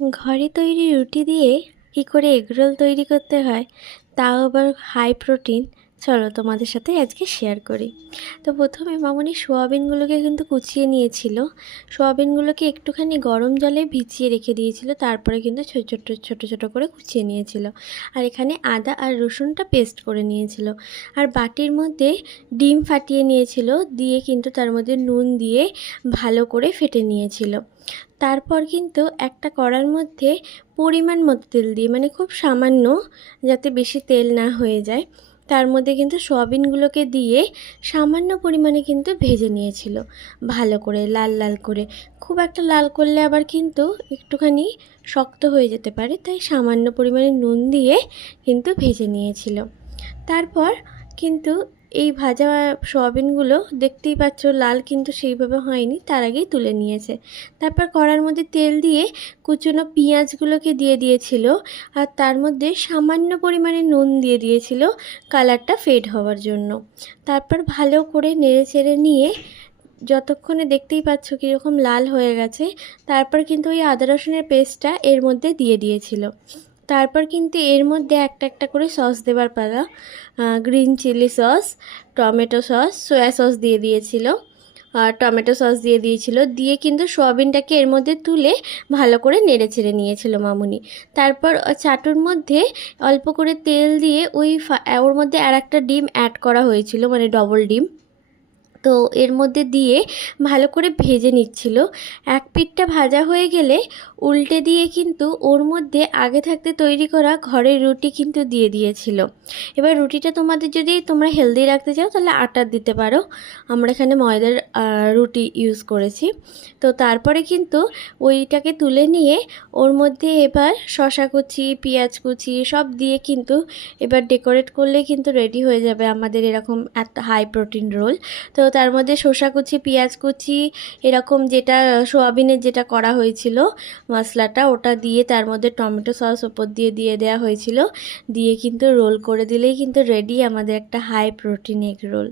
ঘরে তৈরি রুটি দিয়ে কি করে এগরোল তৈরি করতে হয়, তাও আবার হাই প্রোটিন, চলো তোমাদের সাথে আজকে শেয়ার করি। তো প্রথমে মামনি সোয়াবিনগুলোকে কিন্তু কুচিয়ে নিয়েছিল। সোয়াবিনগুলোকে একটুখানি গরম জলে ভিজিয়ে রেখে দিয়েছিল, তারপরে কিন্তু ছোটো ছোটো ছোটো ছোটো করে কুচিয়ে নিয়েছিল। আর এখানে আদা আর রসুনটা পেস্ট করে নিয়েছিল। আর বাটির মধ্যে ডিম ফাটিয়ে নিয়েছিল, দিয়ে কিন্তু তার মধ্যে নুন দিয়ে ভালো করে ফেটে নিয়েছিল। তারপর কিন্তু একটা কড়ার মধ্যে পরিমাণ মতো তেল দিয়ে, মানে খুব সামান্য, যাতে বেশি তেল না হয়ে যায়, তার মধ্যে কিন্তু সয়াবিনগুলোকে দিয়ে সামান্য পরিমাণে কিন্তু ভেজে নিয়েছিল ভালো করে, লাল লাল করে। খুব একটা লাল করলে আবার কিন্তু একটুখানি শক্ত হয়ে যেতে পারে, তাই সামান্য পরিমাণে নুন দিয়ে কিন্তু ভেজে নিয়েছিল। তারপর কিন্তু এই ভাজা সয়াবিনগুলো দেখতেই পাচ্ছ লাল কিন্তু সেইভাবে হয়নি, তার আগেই তুলে নিয়েছে। তারপর কড়ার মধ্যে তেল দিয়ে কুচনো পেঁয়াজগুলোকে দিয়ে দিয়েছিল, আর তার মধ্যে সামান্য পরিমাণে নুন দিয়ে দিয়েছিল কালারটা ফেড হওয়ার জন্য। তারপর ভালো করে নেড়ে চেড়ে নিয়ে যতক্ষণে দেখতেই পাচ্ছ কীরকম লাল হয়ে গেছে, তারপর কিন্তু ওই আদা রসুনের পেস্টটা এর মধ্যে দিয়ে দিয়েছিল। তারপর কিন্তু এর মধ্যে একটা একটা করে সস দেবার পালা। Green chili sauce, tomato sauce, soya sauce দিয়ে দিয়েছিল, আর টমেটো সস দিয়ে দিয়েছিল, দিয়ে কিন্তু সোয়াবিনটাকে এর মধ্যে তুলে ভালো করে নেড়ে চেড়ে নিয়েছিল মামুনি। তারপর চাটুর মধ্যে অল্প করে তেল দিয়ে ওর মধ্যে আর একটা ডিম অ্যাড করা হয়েছিল, মানে ডবল ডিম। তো এর মধ্যে দিয়ে ভালো করে ভেজে নিচ্ছিল। এক পিঠটা ভাজা হয়ে গেলে উল্টে দিয়ে কিন্তু ওর মধ্যে আগে থাকতে তৈরি করা ঘরের রুটি কিন্তু দিয়ে দিয়েছিল। এবার রুটিটা তোমাদের যদি তোমরা হেলদি রাখতে চাও তাহলে আটার দিতে পারো, আমরা এখানে ময়দার রুটি ইউজ করেছি। তো তারপরে কিন্তু ওইটাকে তুলে নিয়ে ওর মধ্যে এবার শসা কুচি, পেঁয়াজ কুচি সব দিয়ে কিন্তু এবার ডেকোরেট করলে কিন্তু রেডি হয়ে যাবে আমাদের এরকম একটা হাই প্রোটিন রোল। তো তার মধ্যে শসা কুচি, পেঁয়াজ কুচি, এরকম যেটা সোয়াবিনের যেটা করা হয়েছিল মশলাটা, ওটা দিয়ে তার মধ্যে টমেটো সস ওপর দিয়ে দিয়ে দেওয়া হয়েছিল, দিয়ে কিন্তু রোল করে দিলেই কিন্তু রেডি আমাদের একটা হাই প্রোটিন এগ রোল।